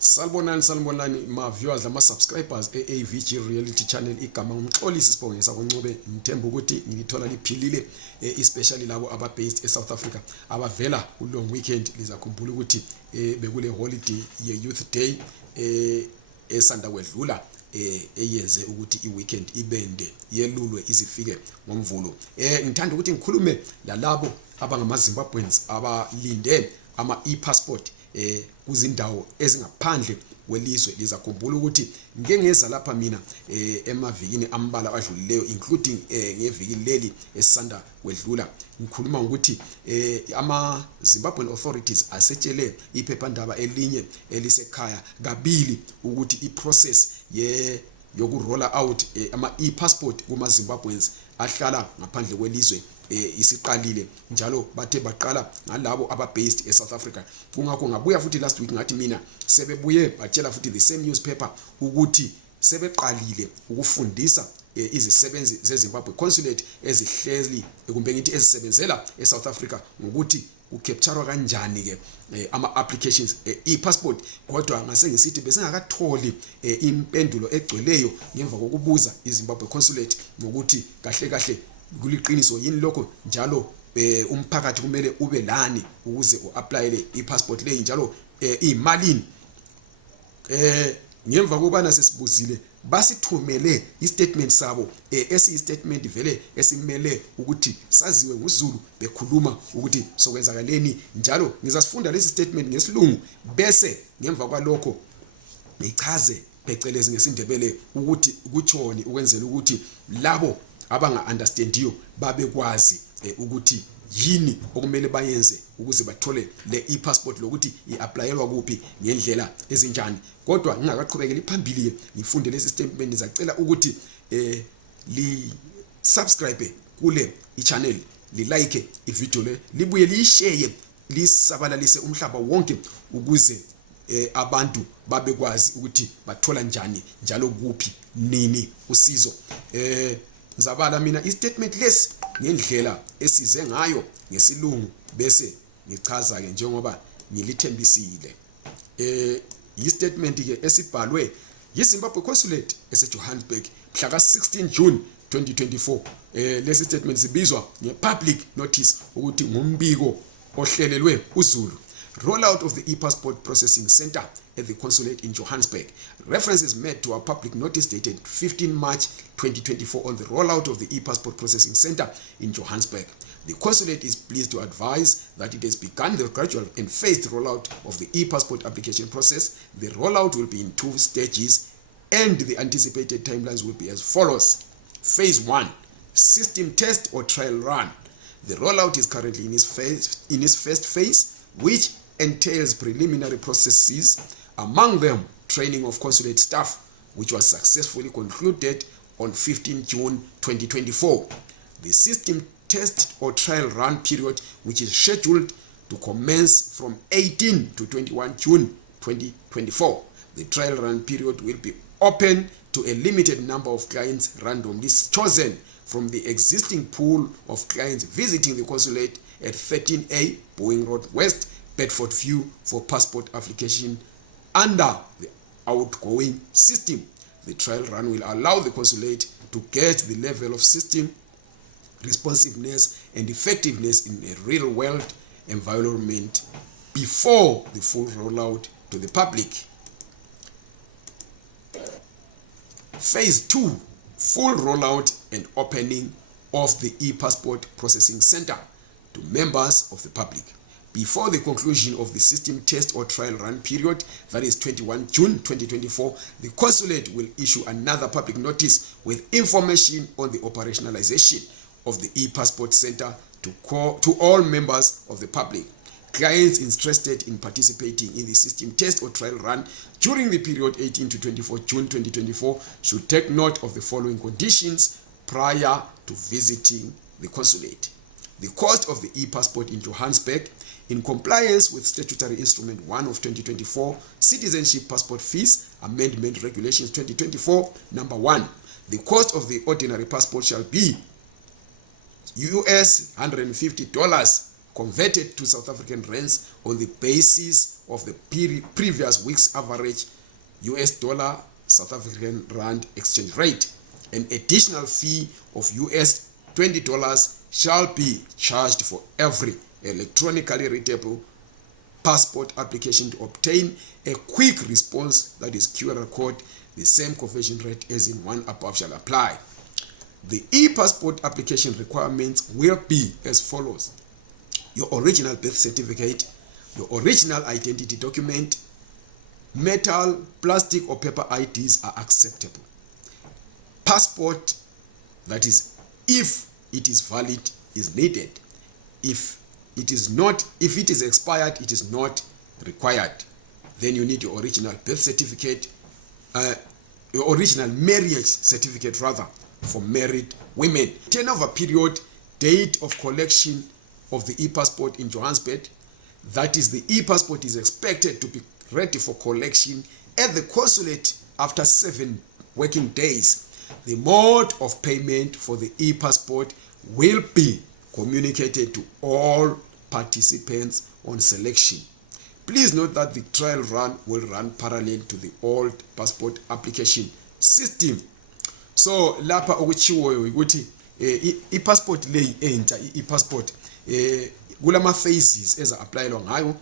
Salbonani ma viewers lama subscribers AVG Reality Channel igama umxolisi sibongisa koncube ngithemba ukuthi ngilithola liphilile especially labo aba based eSouth Africa abavela ku long weekend lizakhumbula ukuthi bekule holiday ye Youth Day esanda kwedlula eyenze ukuthi iweekend ibende yelulwe izifike ngomvulo. Ngithanda ukuthi ngikhulume lalabo abangamaZimbabweans abalinde ama e-passport kuzindawo ezingaphandle welizwe. Lizakhumbula ukuthi ngeke ngeza lapha mina emavikini ambala adlulileyo including ngeviki leli esanda kwedlula ngikhuluma ukuthi ama Zimbabwean authorities asetshele iphephandaba elinye elisekhaya kabili ukuthi iprocess yokurolla out ama e-passport kuma Zimbabweans ahlala ngaphandle kwelizwe isiqalile njalo bathe baqala ngalabo aba-based eSouth Africa. Kungakho ngabuya futhi last week ngathi mina sebebuye batshela futhi the same newspaper ukuthi sebeqalile ukufundisa izisebenzi zeZimbabwe consulate ezihleli kumbe ngithi ezisebenzela eSouth Africa ngokuthi ucapture kanjani ke ama applications e-passport. Kodwa ngase ngisithi besengakatholi impendulo egcweleyo ngemva kokubuza iZimbabwe consulate ngokuthi kahle kuliqiniso yini lokho njalo umphakathi kumele ube lani ukuze uapplyele i-passport leyi njalo imalini. Ngemva kokubana sesibuzile basithumele istatement sabo esiyistatement vele esimele ukuthi saziwe nguZulu bekhuluma ukuthi sokwenzakaleni njalo ngizasifunda lesi statement ngesilungu bese ngemva kwalokho ngichaze phecelezi ngesindebele ukuthi kuthoni ukwenzela ukuthi labo abanga understandiyo babekwazi ukuthi yini okumele bayenze ukuze bathole le e-passport lokuthi iapplyelwa kuphi ngendlela ezinjani. Kodwa ngingakaqhubekela phambili ngifunde lesi statement ngizacela ukuthi li subscribe kule i-channel, li like i-video le, libuye lishare, lisabalalise umhlaba wonke ukuze abantu babekwazi ukuthi bathola njani njalo kuphi nini usizo. Ngizabala mina istatement lesi ngendlela esize ngayo ngesilungu bese ngichaza ke njengoba ngilithembisile. Istatement ke esibhalwe yiZimbabwe consulate eseJohannesburg mhla ka-16 June 2024. Lesi statement sibizwa ngepublic notice ukuthi ngumbiko ohlelelwe uZulu. Rollout of the e-passport processing center at the consulate in Johannesburg. Reference is made to a public notice dated 15 March 2024 on the rollout of the e-passport processing center in Johannesburg. The consulate is pleased to advise that it has begun the gradual and phased rollout of the e-passport application process. The rollout will be in 2 stages and the anticipated timelines will be as follows. Phase 1, system test or trial run. The rollout is currently in its first phase, which entails preliminary processes, among them training of consulate staff, which was successfully concluded on 15 June 2024. The system test or trial run period, which is scheduled to commence from 18 to 21 June 2024. The trial run period will be open to a limited number of clients randomly chosen from the existing pool of clients visiting the consulate at 13A Boeing Road West, Bedford View, for passport application under the outgoing system. The trial run will allow the consulate to gauge the level of system responsiveness and effectiveness in a real-world environment before the full rollout to the public. Phase 2, full rollout and opening of the e-passport processing center to members of the public. Before the conclusion of the system test or trial run period, that is 21 June 2024, the consulate will issue another public notice with information on the operationalization of the e-passport center to all members of the public. Clients interested in participating in the system test or trial run during the period 18 to 24 June 2024 should take note of the following conditions prior to visiting the consulate. The cost of the e-passport in Johannesburg, in compliance with Statutory Instrument 1 of 2024, Citizenship Passport Fees, Amendment Regulations 2024, number 1. The cost of the ordinary passport shall be US $150 converted to South African rands on the basis of the previous week's average US dollar South African rand exchange rate. An additional fee of US $20 shall be charged for every electronically readable passport application to obtain a quick response, that is QR code. The same conversion rate as in one above shall apply. The e-passport application requirements will be as follows: your original birth certificate, your original identity document, metal, plastic or paper IDs are acceptable. Passport, that is, if it is valid, is needed. If it is expired, it is not required. Then you need your original birth certificate, your original marriage certificate rather, for married women. Turnover period, date of collection of the e-passport in Johannesburg, that is, the e-passport is expected to be ready for collection at the consulate after 7 working days. The mode of payment for the e-passport will be communicated to all participants on selection. Please note that the trial run will run parallel to the old passport application system. So lapha okuchiwoyo ukuthi i-passport leyi entsha i-passport kulama phases eza applyelwa ngayo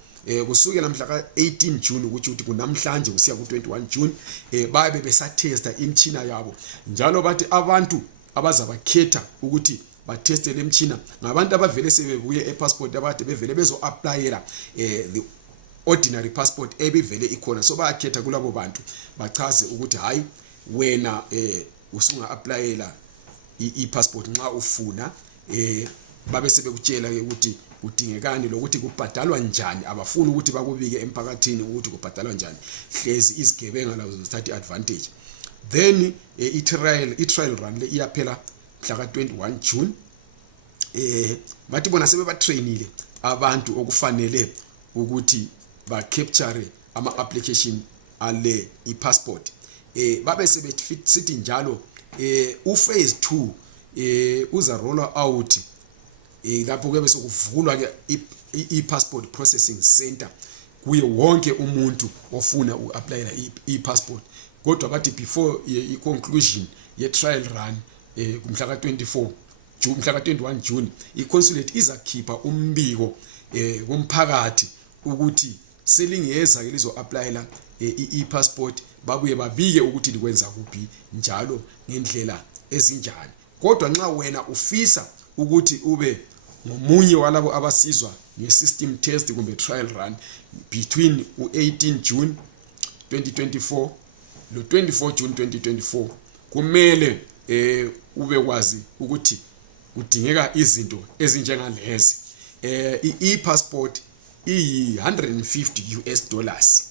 kusukela mhla ka 18 June ukuthi kunamhlanje kusiya ku 21 June babe besatesta imchina yabo, njalo bathi abantu abazabakhetha ukuthi bateste lemchina ngabantu abavele sebebuye e-passport abade bevele bezo applyela the ordinary passport ebivele ikhona. So bayakhetha kulabo bantu bachaze ukuthi hayi wena usunga applyela i-passport nxa ufuna babe sebekutshela ukuthi kudingekani lokuthi kubhadalwa njani. Abafuni ukuthi bakubike emphakathini ukuthi kubhadalwa njani, hlezi izigebenga lazo zithatha advantage. Then i-trial run le iyaphela mhla ka 21 June. Bathi bona sebe batrainile abantu okufanele ukuthi ba capture ama application ale i-passport. Babe sithi njalo phase 2 uza roll out lapho kube sokuvulwa ke i-passport processing center kuye wonke umuntu ofuna uapplyela i-passport. Kodwa bathi before i-conclusion ye-trial run kumhla ka 24 June, mhla ka 21 June, i-consulate izakhipha umbiko kumphakathi ukuthi selingeza ke lizo applyela i-passport, babuye babike ukuthi likwenza kuphi njalo ngendlela ezinjani. Kodwa nxa wena ufisa ukuthi ube ngomunye walabo abasizwa nge-system test kumbe trial run between u-18 June 2024 lo 24 June 2024, kumele ube kwazi ukuthi kudingeka izinto ezinjengalezi. I-passport $150.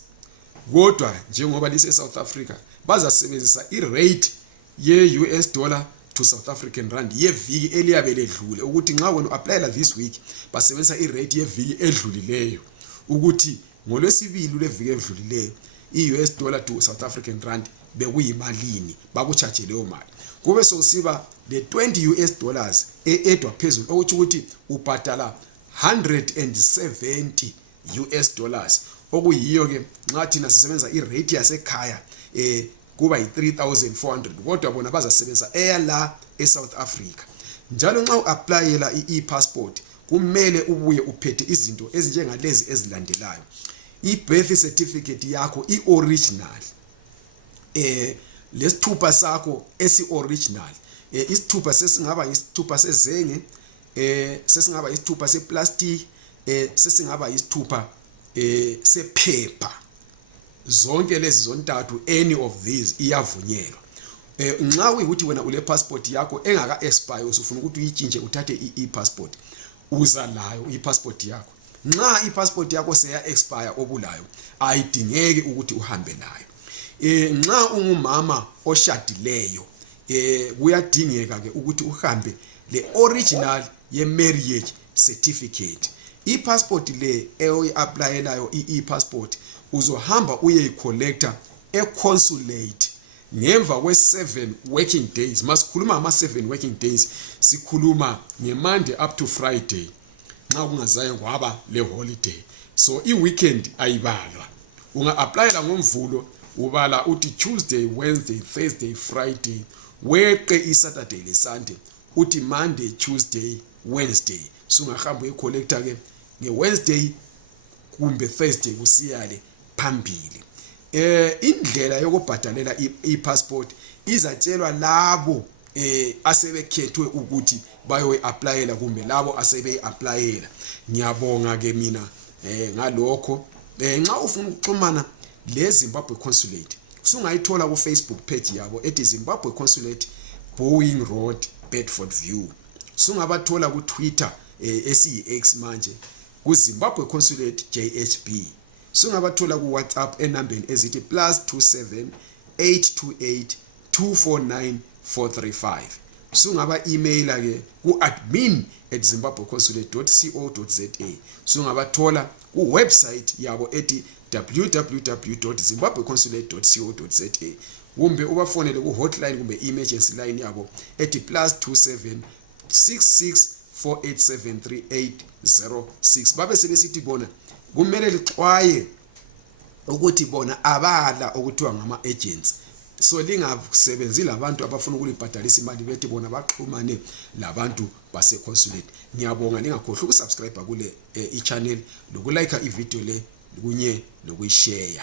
Kodwa njengoba lise South Africa bazasebenzisa i-rate ye-US dollar to South African rand yeviki eliyabe ledlule, ukuthi nxa wena applyela this week basebenzisa i-rate yeviki edlulileyo, ukuthi ngolwesibili leviki edlulileyo i-US dollar to South African rand bekuyimalini, bakucharge leyo mali. Kube sokusiba le $20 edwa phezulu, okuthi ukuthi ubhadala $170 okuyiyo ke nxa thina sisebenza i-rate yasekhaya kuba yi-3,400, kodwa bona bazasebenzisa eyala eSouth Africa. Njalo nxa uapplyela i-passport kumele ubuye uphethe izinto ezinjengalezi ezilandelayo: i-birth certificate yakho i-original, lesithupha sakho esi-original. Isithupha sesingaba isithupha sezenge, sesingaba isithupha seplastic, sesingaba isithupha sephepha. Zonke lezi zontathu, any of these iyavunyelwa. Nxa uyikuthi wena ule passport yakho engaka expire usufuna ukuthi uyitshintshe uthathe i-passport, uza layo i-passport yakho. Nxa i-passport yakho seya expire obulayo ayidingeki ukuthi uhambe nayo. Nxa ungumama oshadileyo kuyadingeka ke ukuthi uhambe le original ye marriage certificate. I-passport le oyi-applyelayo i-passport uzohamba uyeyicollector e-consulate ngemva kwe-7 working days. Masikhuluma ama-7 working days, sikhuluma nge-Monday up to Friday nxa kungazaye kwaba le holiday. so i-weekend ayibalwa. Unga-applyela ngomvulo ubala uthi Tuesday, Wednesday, Thursday, Friday, weqe i-Saturday le-Sunday uthi Monday, Tuesday, Wednesday. Sungahamba uyecollector ke nge-Wednesday kumbe Thursday kusiyale phambili. Indlela yokubhadalela i-passport izatshelwa labo asebekhethwe ukuthi bayoyi-applyela kumbe labo asebeyi-applyela. Ngiyabonga ke mina ngalokho. Nxa ufuna ukuxhumana le-Zimbabwe Consulate usungayithola ku-Facebook page yabo ethi Zimbabwe Consulate, Boeing Road, Bedfordview. Sungabathola ku-Twitter esiyi-X manje ku-Zimbabwe Consulate JHB. Sungabathola ku-WhatsApp enambeni ezithi +27 828 249 435. Sungaba-emaila ke ku-admin@zimbabweconsulate.co.za. Sungabathola ku-website yabo ethi www.zimbabweconsulate.co.za kumbe ubafonele ku-hotline kumbe emergency line yabo ethi +27 66 487 3806. Babe sebesithi bona kumele lixwaye ukuthi bona abala okuthiwa ngama-agents. So lingasebenzi labantu abafuna ukulibhadalisa imali bethi bona baxhumane labantu base-consulate. Ngiyabonga, ningakhohlwa ukusubscribe kule i-channel, nokulike i-video le kunye nokuyishare.